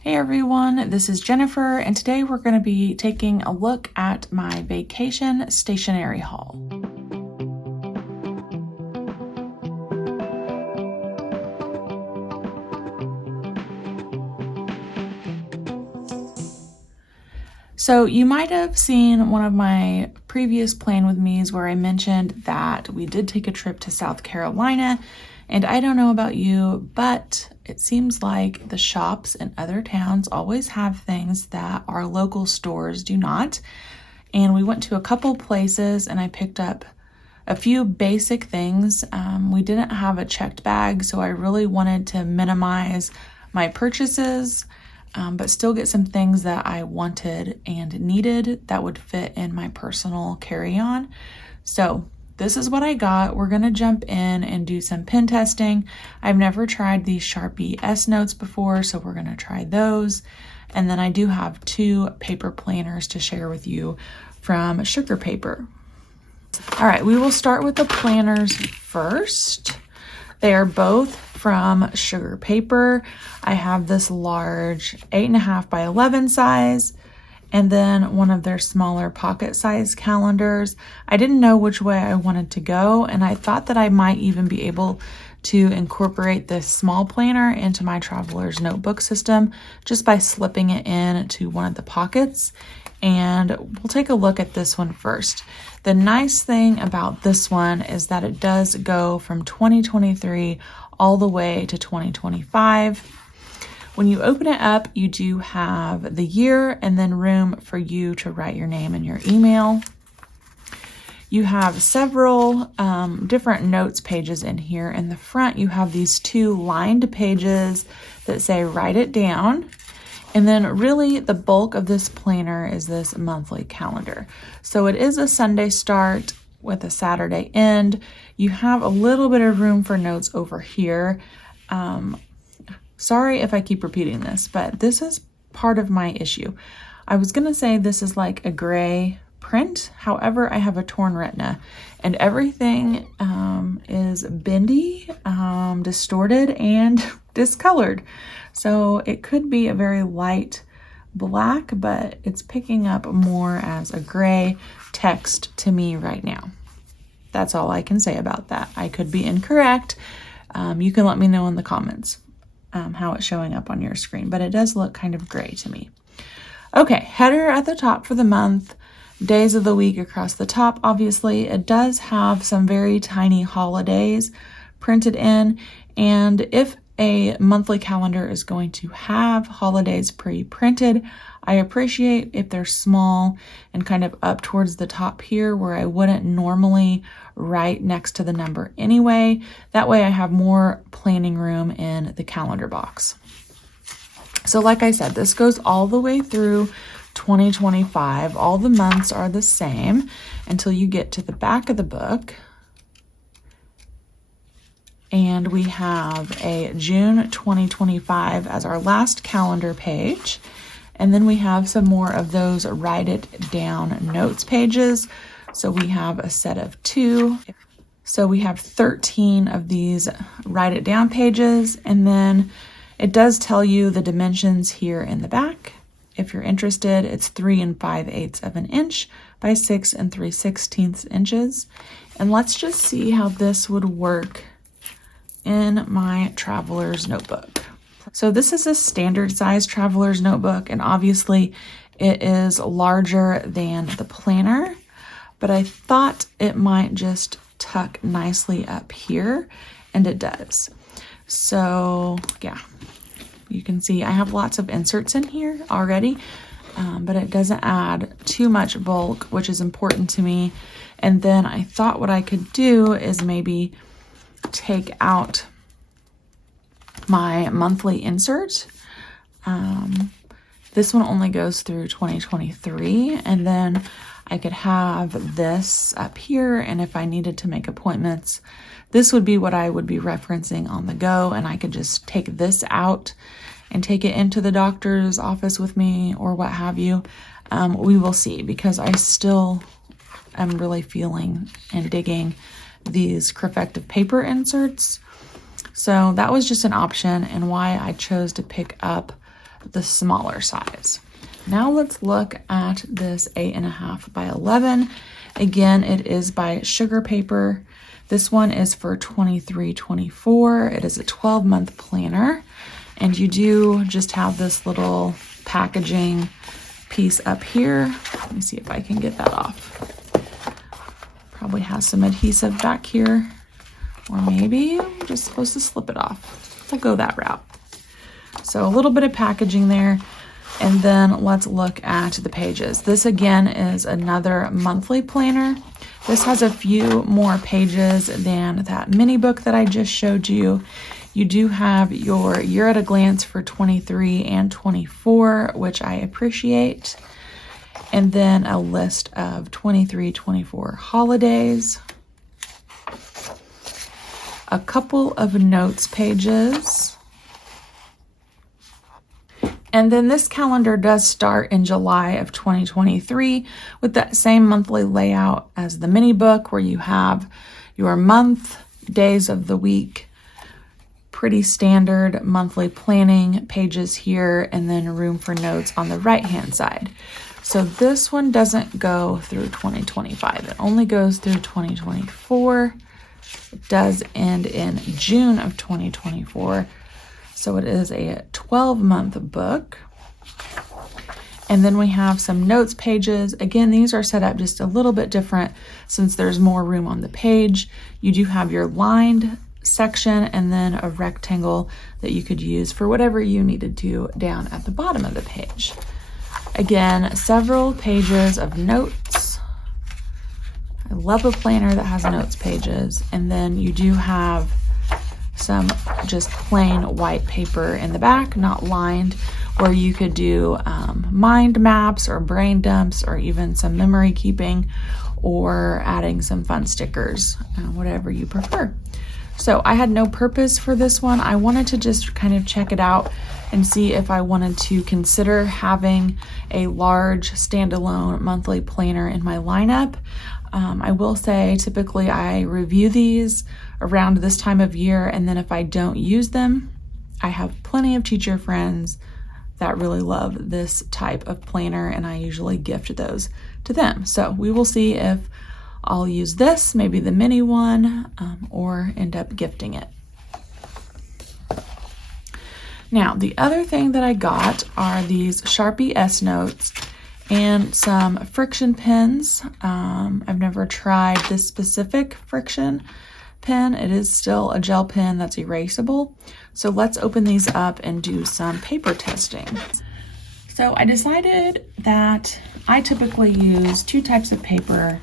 Hey everyone, this is Jennifer, and today we're going to be taking a look at my vacation stationery haul. So you might have seen one of my previous Plan With Me's where I mentioned that we did take a trip to South Carolina, and I don't know about you, but it seems like the shops in other towns always have things that our local stores do not. And we went to a couple places and I picked up a few basic things. We didn't have a checked bag, so I really wanted to minimize my purchases, but still get some things that I wanted and needed that would fit in my personal carry-on. So this is what I got. We're gonna jump in and do some pen testing. I've never tried these Sharpie S Notes before, so we're gonna try those. And then I do have 2 paper planners to share with you from Sugar Paper. All right, we will start with the planners first. They are both from Sugar Paper. I have this large 8.5 by 11 size, and then one of their smaller pocket size calendars. I didn't know which way I wanted to go, and I thought that I might even be able to incorporate this small planner into my traveler's notebook system just by slipping it in to one of the pockets. And we'll take a look at this one first. The nice thing about this one is that it does go from 2023 all the way to 2025. When you open it up, you do have the year and then room for you to write your name and your email. You have several different notes pages in here. In the front, you have these 2 lined pages that say write it down. And then really the bulk of this planner is this monthly calendar. So it is a Sunday start with a Saturday end. You have a little bit of room for notes over here. Sorry if I keep repeating this, but this is part of my issue. I was gonna say this is like a gray print. However, I have a torn retina and everything is bendy, distorted, and discolored. So it could be a very light black, but it's picking up more as a gray text to me right now. That's all I can say about that. I could be incorrect. You can let me know in the comments how it's showing up on your screen, but it does look kind of gray to me. Okay, header at the top for the month, days of the week across the top. Obviously, it does have some very tiny holidays printed in, and if a monthly calendar is going to have holidays pre-printed, I appreciate if they're small and kind of up towards the top here where I wouldn't normally write next to the number anyway. That way I have more planning room in the calendar box. So like I said, this goes all the way through 2025. All the months are the same until you get to the back of the book. And we have a June 2025 as our last calendar page. And then we have some more of those write it down notes pages. So we have a set of 2. So we have 13 of these write it down pages. And then it does tell you the dimensions here in the back. If you're interested, it's 3 5/8 of an inch by 6 3/16 inches. And let's just see how this would work in my traveler's notebook. So this is a standard size traveler's notebook, and obviously it is larger than the planner, but I thought it might just tuck nicely up here, and it does. So yeah, you can see I have lots of inserts in here already, but it doesn't add too much bulk, which is important to me. And then I thought what I could do is maybe take out my monthly insert. This one only goes through 2023, and then I could have this up here, and if I needed to make appointments, this would be what I would be referencing on the go, and I could just take this out and take it into the doctor's office with me or what have you. We will see, because I still am really feeling and digging these Crefective paper inserts. So that was just an option, and why I chose to pick up the smaller size. Now let's look at this 8.5 by 11. Again, it is by Sugar Paper. This one is for 23-24. It is a 12-month planner, and you do just have this little packaging piece up here. Let me see if I can get that off. Probably has some adhesive back here, or maybe I'm just supposed to slip it off. We'll go that route. So a little bit of packaging there, and then let's look at the pages. This again is another monthly planner. This has a few more pages than that mini book that I just showed you. You do have your year at a glance for 23 and 24, which I appreciate. And then a list of 23-24 holidays. A couple of notes pages. And then this calendar does start in July of 2023 with that same monthly layout as the mini book, where you have your month, days of the week, pretty standard monthly planning pages here, and then room for notes on the right hand side. So this one doesn't go through 2025. It only goes through 2024. It does end in June of 2024. So it is a 12-month book. And then we have some notes pages. Again, these are set up just a little bit different since there's more room on the page. You do have your lined section and then a rectangle that you could use for whatever you needed to down at the bottom of the page. Again, several pages of notes. I love a planner that has notes pages. And then you do have some just plain white paper in the back, not lined, where you could do mind maps or brain dumps or even some memory keeping or adding some fun stickers, whatever you prefer. So I had no purpose for this one. I wanted to just kind of check it out and see if I wanted to consider having a large standalone monthly planner in my lineup. I will say typically I review these around this time of year, and then if I don't use them, I have plenty of teacher friends that really love this type of planner, and I usually gift those to them. So we will see if I'll use this, maybe the mini one, or end up gifting it. Now, the other thing that I got are these Sharpie S notes and some friction pens. I've never tried this specific friction pen. It is still a gel pen that's erasable. So let's open these up and do some paper testing. So I decided that I typically use two types of paper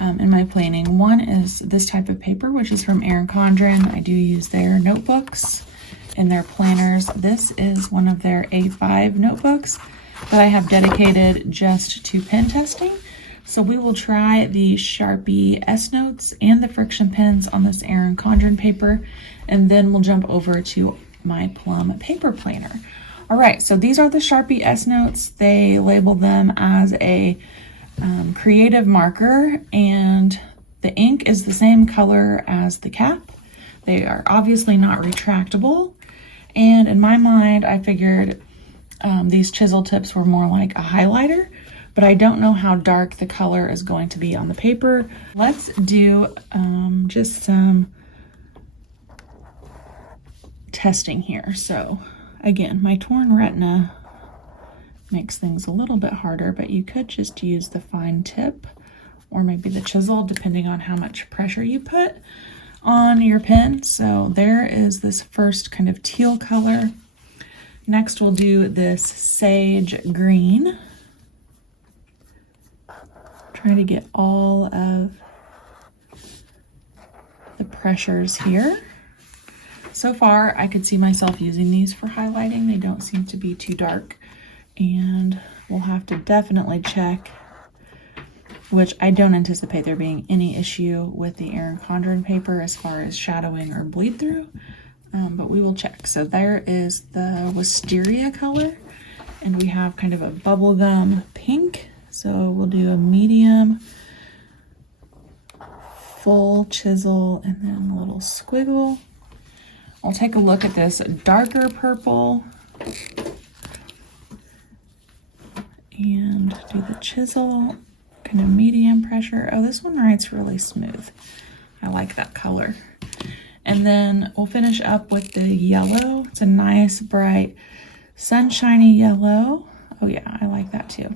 in my planning. One is this type of paper, which is from Erin Condren. I do use their notebooks and their planners. This is one of their A5 notebooks that I have dedicated just to pen testing. So we will try the Sharpie S notes and the friction pens on this Erin Condren paper, and then we'll jump over to my Plum paper planner. All right, so these are the Sharpie S notes. They label them as a creative marker, and the ink is the same color as the cap. They are obviously not retractable, and in my mind I figured these chisel tips were more like a highlighter, but I don't know how dark the color is going to be on the paper. Let's do just some testing here. So again, my torn retina makes things a little bit harder, but you could just use the fine tip or maybe the chisel, depending on how much pressure you put on your pen. So there is this first kind of teal color. Next, we'll do this sage green. Trying to get all of the pressures here. So far, I could see myself using these for highlighting. They don't seem to be too dark, and we'll have to definitely check, which I don't anticipate there being any issue with the Erin Condren paper as far as shadowing or bleed through. But we will check. So there is the wisteria color, and we have kind of a bubblegum pink. So we'll do a medium, full chisel, and then a little squiggle. I'll take a look at this darker purple. And do the chisel, kind of medium pressure. Oh, this one writes really smooth. I like that color. And then we'll finish up with the yellow. It's a nice, bright, sunshiny yellow. Oh yeah, I like that too.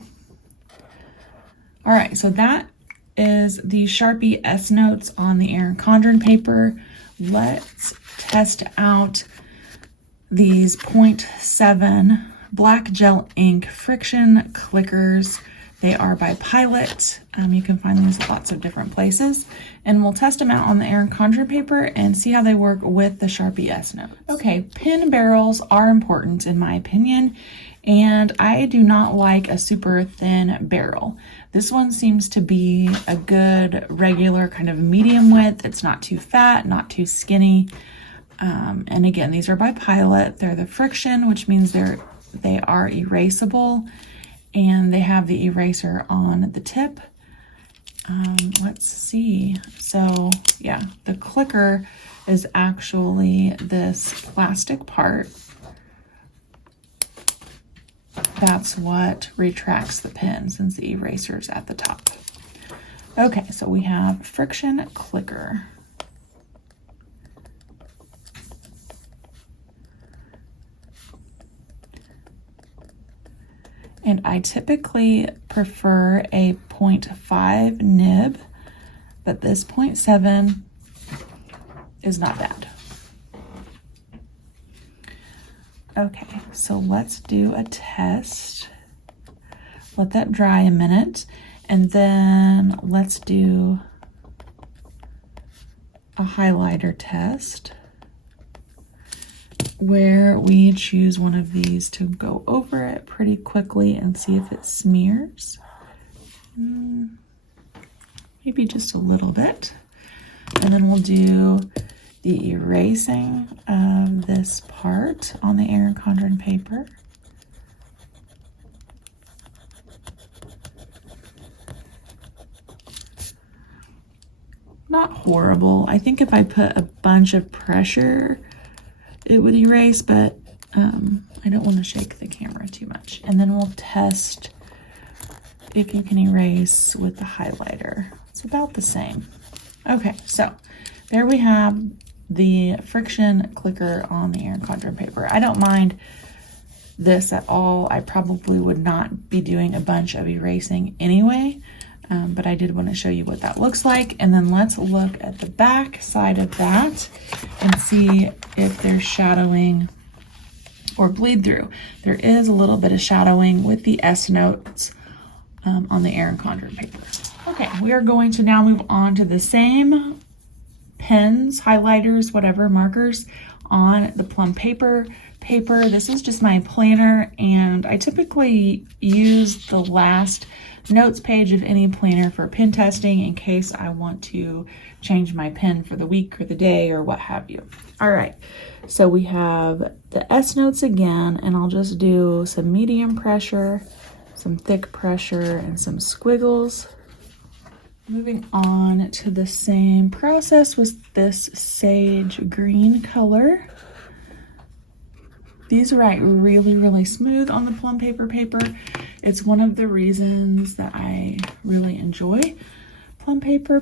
All right, so that is the Sharpie S Notes on the Erin Condren paper. Let's test out these 0.7 black gel ink friction clickers. They are by Pilot. You can find these at lots of different places. And we'll test them out on the Erin Condren paper and see how they work with the Sharpie S Note. Okay, pen barrels are important in my opinion, and I do not like a super thin barrel. This one seems to be a good regular kind of medium width. It's not too fat, not too skinny. And again, these are by Pilot. They're the friction, which means they are erasable, and they have the eraser on the tip. Let's see. So yeah, the clicker is actually this plastic part. That's what retracts the pen since the eraser's at the top. Okay, so we have friction clicker. And I typically prefer a 0.5 nib, but this 0.7 is not bad. Okay, so let's do a test. Let that dry a minute, and then let's do a highlighter test where we choose one of these to go over it pretty quickly and see if it smears. Maybe just a little bit. And then we'll do the erasing of this part on the Erin Condren paper. Not horrible. I think if I put a bunch of pressure, it would erase, but I don't want to shake the camera too much. And then we'll test if you can erase with the highlighter. It's about the same. Okay, so there we have the friction clicker on the Erin Condren paper. I don't mind this at all. I probably would not be doing a bunch of erasing anyway, but I did want to show you what that looks like. And then let's look at the back side of that and see if there's shadowing or bleed through. There is a little bit of shadowing with the S Notes on the Erin Condren paper. Okay, we are going to now move on to the same pens, highlighters, whatever, markers on the plum paper. This is just my planner, and I typically use the last notes page of any planner for pen testing in case I want to change my pen for the week or the day or what have you. All right, so we have the S Notes again, and I'll just do some medium pressure, some thick pressure, and some squiggles. Moving on to the same process with this sage green color. These write really, really smooth on the plum paper. It's one of the reasons that I really enjoy plum paper.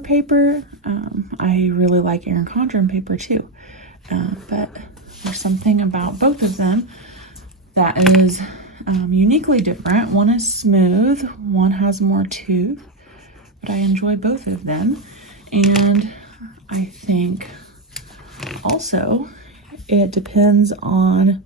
I really like Erin Condren paper too, but there's something about both of them that is uniquely different. One is smooth, one has more tooth, but I enjoy both of them. And I think also it depends on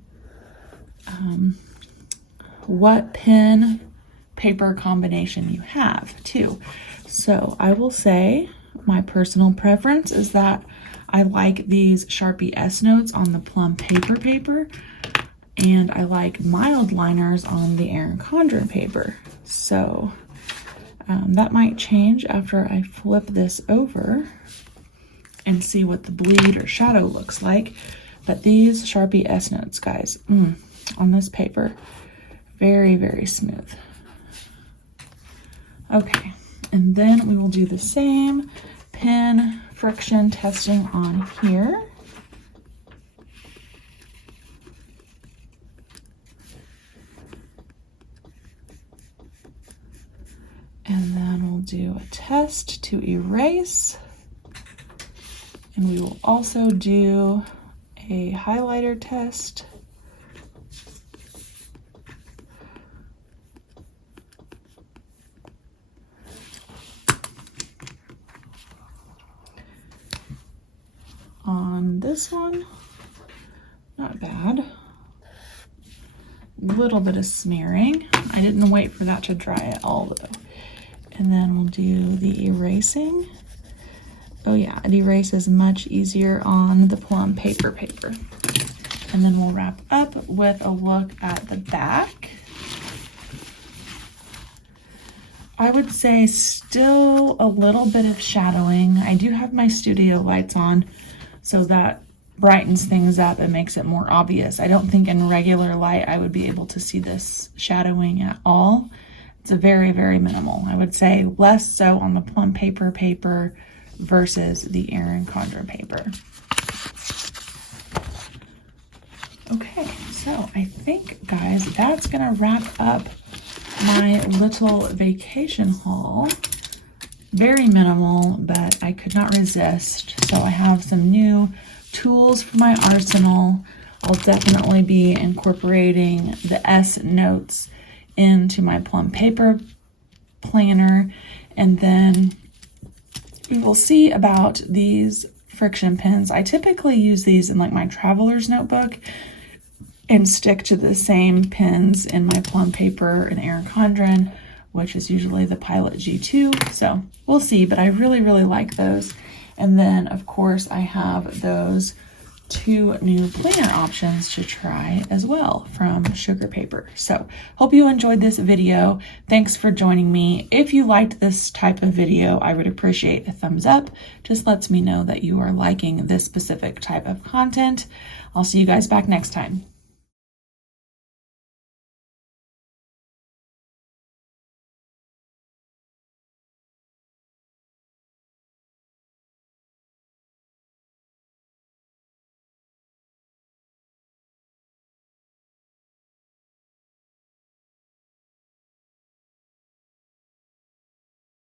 what pen paper combination you have too. So I will say my personal preference is that I like these Sharpie S Notes on the plum paper, and I like mild liners on the Erin Condren paper. So that might change after I flip this over and see what the bleed or shadow looks like. But these Sharpie S Notes, guys, on this paper, very, very smooth. Okay, and then we will do the same pen friction testing on here. And then we'll do a test to erase. And we will also do a highlighter test. On this one, not bad. A little bit of smearing. I didn't wait for that to dry at all though. And then we'll do the erasing. Oh yeah, it erases much easier on the plum paper. And then we'll wrap up with a look at the back. I would say still a little bit of shadowing. I do have my studio lights on, so that brightens things up and makes it more obvious. I don't think in regular light I would be able to see this shadowing at all. It's a very, very minimal. I would say less so on the plum paper versus the Erin Condren paper. Okay, so I think, guys, that's gonna wrap up my little vacation haul. Very minimal, but I could not resist. So I have some new tools for my arsenal. I'll definitely be incorporating the S notes into my plum paper planner. And then we will see about these friction pins. I typically use these in like my traveler's notebook and stick to the same pins in my plum paper and Erin Condren, which is usually the Pilot G2. So we'll see, but I really, really like those. And then of course I have those two new planner options to try as well from Sugar Paper. So hope you enjoyed this video. Thanks for joining me. If you liked this type of video, I would appreciate a thumbs up. Just lets me know that you are liking this specific type of content. I'll see you guys back next time.